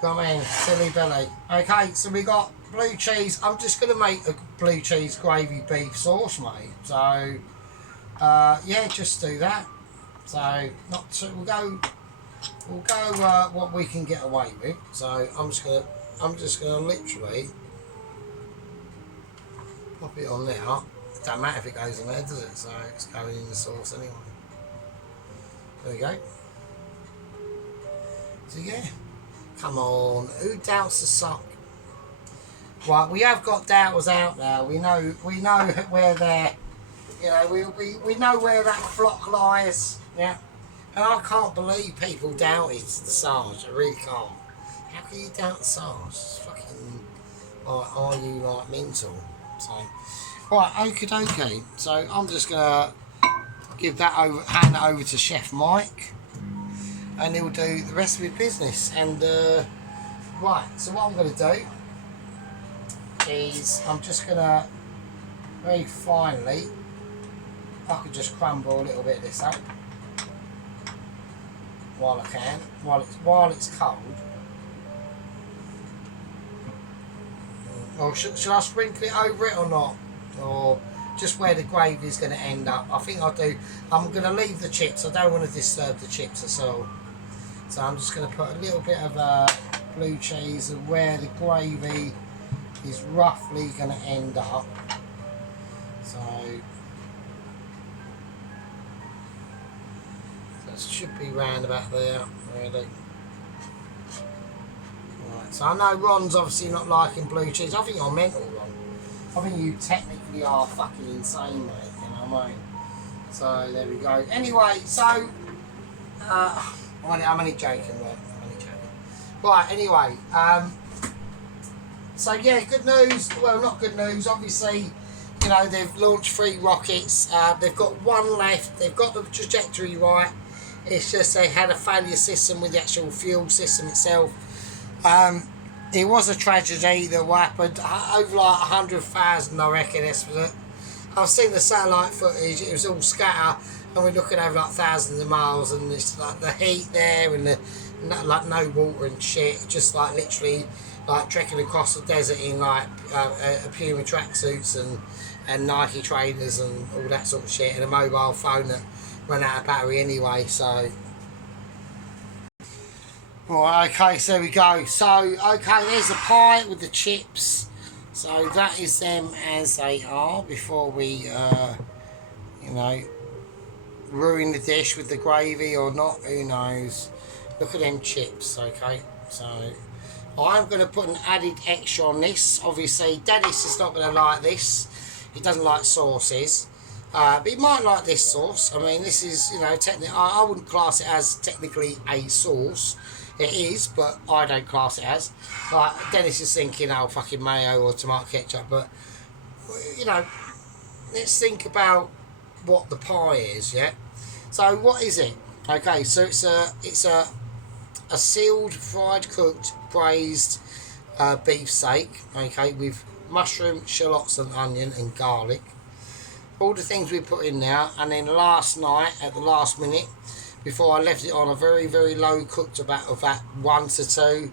Come in, silly belly. Okay, so we got blue cheese. I'm just going to make a blue cheese gravy beef sauce, mate. So, yeah, just do that. So, not too, we'll go what we can get away with. So, I'm just gonna literally pop it on now. It don't matter if it goes in there, does it? So, it's going in the sauce anyway. There we go. So, yeah. Come on, who doubts the sock? Right, we have got doubters out there. We know where they're, you know, we know where that flock lies. Yeah, and I can't believe people doubted the Sarge. I really can't. How can you doubt the Sarge? It's fucking, like, are you like mental? So, right, okie dokie. So I'm just gonna give that over, hand it over to Chef Mike, and he'll do the rest of his business. And right, so what I'm going to do is I'm just going to very finely, I could just crumble a little bit of this up while I can, while it's cold. Or should I sprinkle it over it or not? Or just where the gravy is going to end up? I think I'm going to leave the chips. I don't want to disturb the chips at all. So I'm just going to put a little bit of blue cheese and where the gravy is roughly going to end up. So that should be round about there, really. Right, so I know Ron's obviously not liking blue cheese. I think you're mental, Ron. I think you technically are fucking insane, mate. You know what I mean? So there we go. Anyway, so I'm only joking, mate. I'm only joking. Right, anyway, so yeah, good news. Well, not good news. Obviously, you know, they've launched 3 rockets. They've got 1 left. They've got the trajectory right. It's just they had a failure system with the actual fuel system itself. It was a tragedy that happened. Over like 100,000, I reckon, estimate. I've seen the satellite footage. It was all scatter, and we're looking over like thousands of miles, and it's like the heat there, and the like no water and shit. Just like literally like trekking across the desert in like Puma tracksuits and Nike trainers and all that sort of shit, and a mobile phone that ran out of battery anyway. So. Right, okay, so there we go. So, okay, there's the pie with the chips. So that is them as they are before we, you know, ruin the dish with the gravy or not, who knows. Look at them chips, okay. So I'm going to put an added extra on this. Obviously, Dennis is not going to like this. He doesn't like sauces. But he might like this sauce. I mean, this is, you know, technically, I wouldn't class it as technically a sauce. It is, but I don't class it as. Like, Dennis is thinking, oh, fucking mayo or tomato ketchup. But, you know, let's think about what the pie is, yeah? So, what is it? Okay, so it's a sealed, fried, cooked, braised beef steak, okay, with mushroom, shallots and onion and garlic. All the things we put in there, and then last night, at the last minute, before I left it on a very, very low cooked about 1 to 2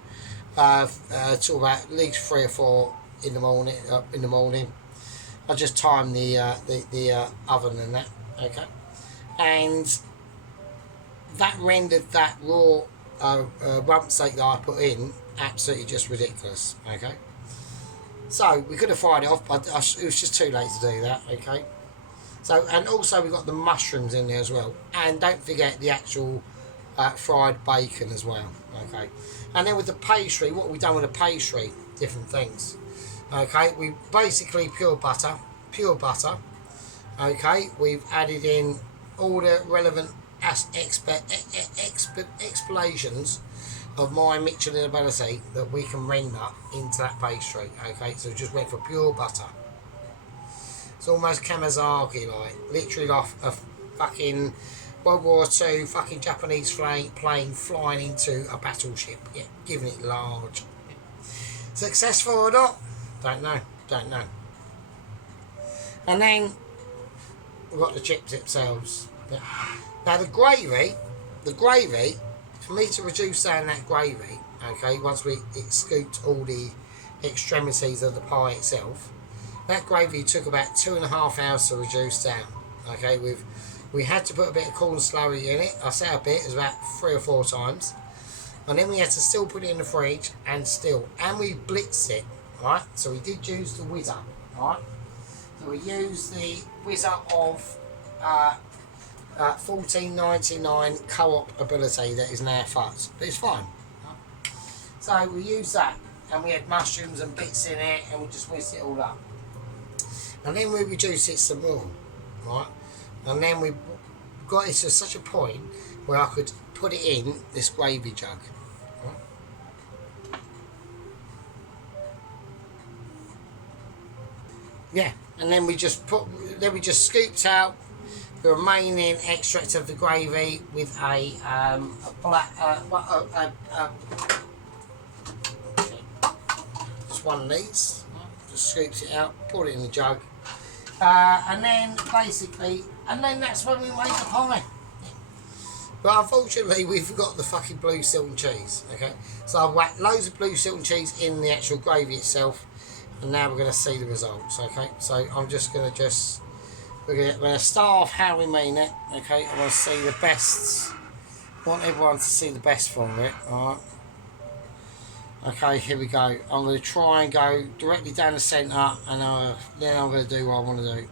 till about at least 3 or 4 in the morning. I just timed the oven and that, okay, and that rendered that raw rump steak that I put in absolutely just ridiculous, okay. So we could have fried it off, but it was just too late to do that, okay. So, and also we've got the mushrooms in there as well. And don't forget the actual fried bacon as well. Okay. And then with the pastry, what we've done with the pastry, different things. Okay, we basically pure butter. Okay, we've added in all the relevant explanations of my Michelin ability that we can render into that pastry. Okay, so just went for pure butter. It's almost Kamizaki like, literally off a fucking World War II fucking Japanese plane flying into a battleship. Yeah, giving it large. Successful or not? Don't know. And then we've got the chips themselves. Now the gravy, for me to reduce down that gravy, okay, once it scooped all the extremities of the pie itself, that gravy took about 2.5 hours to reduce down. Okay, we had to put a bit of corn slurry in it. I say a bit, it was about 3 or 4 times. And then we had to still put it in the fridge and we blitzed it, right? So we did use the whizzer, right? So we used the whizzer of 1499 co-op ability that is now fucked, but it's fine. Right? So we used that, and we had mushrooms and bits in it, and we just whizzed it all up. And then we reduced it some more, right? And then we got it to such a point where I could put it in this gravy jug. Right? Yeah, and then we just scooped out the remaining extract of the gravy with a just one of these. Just scoops it out, pour it in the jug, and then that's when we made the pie. But unfortunately, we forgot the fucking blue Stilton cheese. Okay, so I've whacked loads of blue Stilton cheese in the actual gravy itself, and now we're going to see the results. Okay, so I'm just going to we're going to start off how we mean it. Okay, I want to see the best. I want everyone to see the best from it. All right. Okay, here we go. I'm going to try and go directly down the centre, and then I'm going to do what I want to do.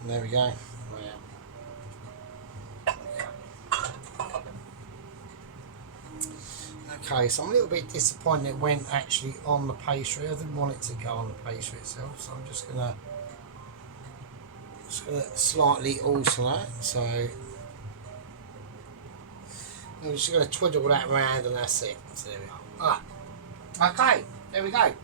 And there we go. Okay, so I'm a little bit disappointed it went actually on the pastry. I didn't want it to go on the pastry itself, so I'm just gonna slightly alter that. So I'm just gonna twiddle that around, and that's it. So there we are. Alright. Okay, there we go.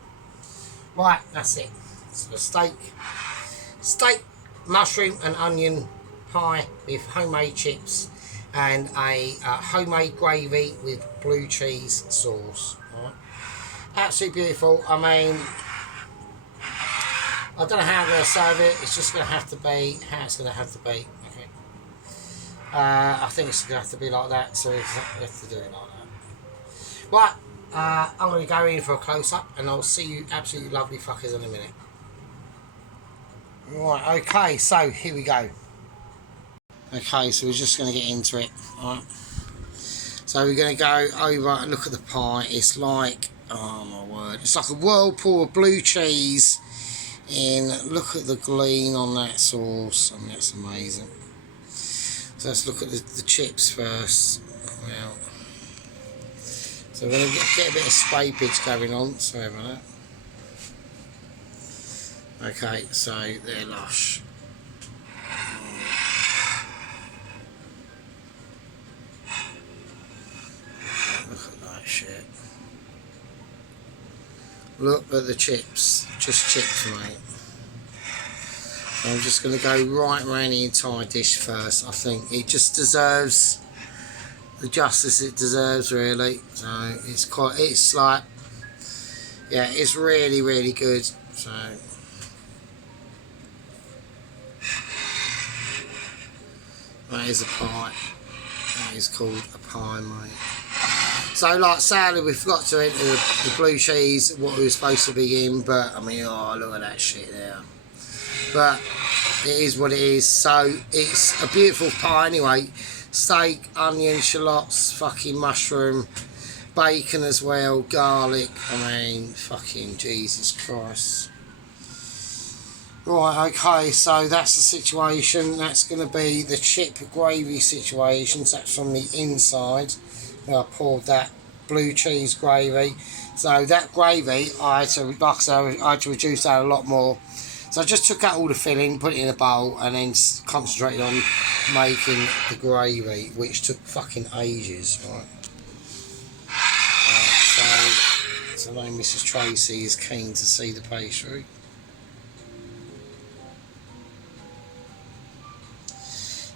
Right, that's it. So the steak, mushroom and onion pie with homemade chips and a homemade gravy with blue cheese sauce. Right. Absolutely beautiful. I mean, I don't know how I'm going to serve it. It's just going to have to be how it's going to have to be. Okay. I think it's going to have to be like that, so we have to do it like that. Right, I'm going to go in for a close-up, and I'll see you absolutely lovely fuckers in a minute. Right, okay, so here we go. Okay, so we're just going to get into it. Alright. So we're going to go over and look at the pie. It's like, oh my word, it's like a whirlpool of blue cheese. And look at the gleam on that sauce, and that's amazing. So let's look at the chips first. Well, so we're going to get a bit of scrapage going on. Sorry about that. Okay, so they're lush. Look at that shit. Look at the chips. Just chips, mate. So I'm just going to go right around the entire dish first. I think it just deserves the justice it deserves, really. So it's like, yeah, it's really, really good. So that is a pie. That is called a pie, mate. So, like, sadly, we forgot to enter the blue cheese, what we were supposed to be in, but, I mean, oh, look at that shit there. But, it is what it is. So it's a beautiful pie anyway. Steak, onion, shallots, fucking mushroom, bacon as well, garlic. I mean, fucking Jesus Christ. Right, okay, so that's the situation. That's going to be the chip gravy situation. So that's from the inside. I poured that blue cheese gravy. So that gravy, I had to, like I said, I had to reduce that a lot more. So I just took out all the filling, put it in a bowl, and then concentrated on making the gravy, which took fucking ages, right? So I know Mrs. Tracy is keen to see the pastry.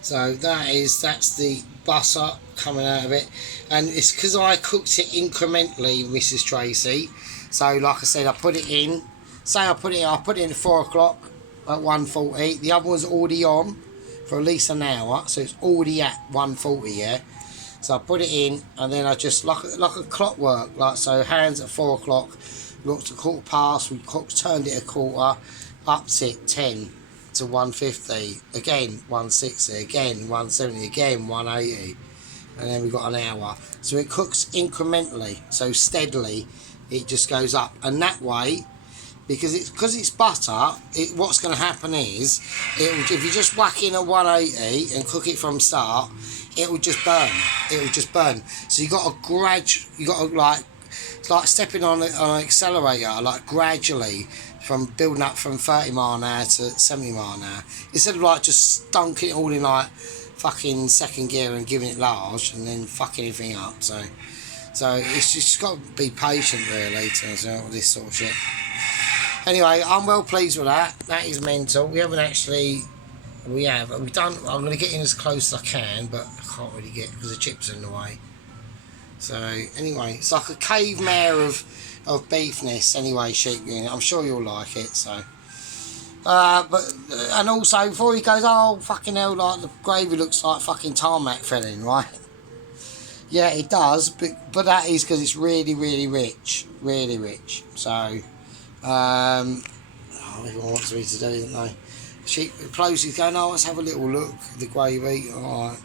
So that's the butter coming out of it, and it's because I cooked it incrementally, Mrs. Tracy. So like I said, I put it in. Say I put it in at 4 o'clock at 1:40. The oven was already on for at least an hour, so it's already at 1:40. Yeah. So I put it in, and then I just like a clockwork, like so. Hands at 4 o'clock, looked a quarter past. We turned it a quarter, upped it 10 to 150, again 160, again 170, again 180, and then we've got an hour. So it cooks incrementally, so steadily it just goes up, and that way, because it's butter, what's going to happen is if you just whack in at 180 and cook it from start, it will just burn. So you got to like, it's like stepping on an accelerator, like gradually, from building up from 30 mile an hour to 70 mile an hour, instead of like just stunking it all in like fucking second gear and giving it large and then fucking everything up. So it's just got to be patient really to this sort of shit. Anyway, I'm well pleased with that. That is mental. We've done. I'm going to get in as close as I can, but I can't really get because the chips are in the way. So anyway, it's like a cave mare of beefness. Anyway, sheep unit. I'm sure you'll like it. So, and also before he goes, oh fucking hell, like the gravy looks like fucking tarmac filling, right? Yeah, it does, but that is because it's really, really rich, really rich. So, everyone wants me to do, don't they? Sheep Plosie's going, oh, let's have a little look at the gravy. All right.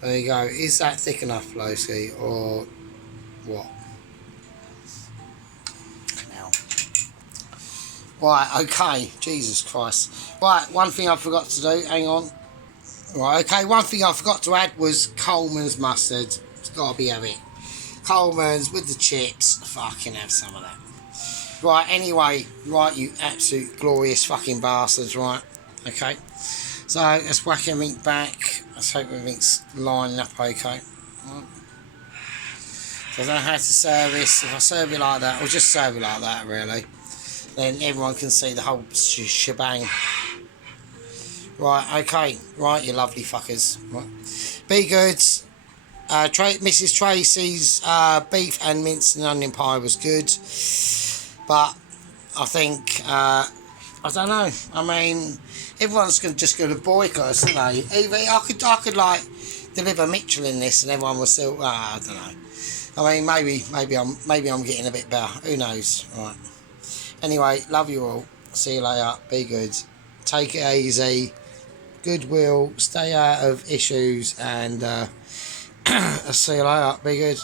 There you go. Is that thick enough, Loski, or what? Now. Right, okay. Jesus Christ. Right, one thing I forgot to do. Hang on. Right, okay. One thing I forgot to add was Coleman's mustard. It's got to be of it. Coleman's with the chips. Fucking have some of that. Right, anyway. Right, you absolute glorious fucking bastards, right? Okay. So, let's whack everything back. Let's hope everything's lining up okay. Right. So I don't know how to serve this. If I serve it like that, or just serve it like that really, then everyone can see the whole shebang. Right, okay. Right, you lovely fuckers. Right. Be good. Mrs. Tracy's beef and mince and onion pie was good. But I think, I don't know. I mean, everyone's just going to boycott us, aren't they? Even I could like deliver Mitchell in this, and everyone was still. I don't know. I mean, maybe I'm getting a bit better. Who knows? Right. Anyway, love you all. See you later. Be good. Take it easy. Goodwill. Stay out of issues, and I'll see you later. Be good.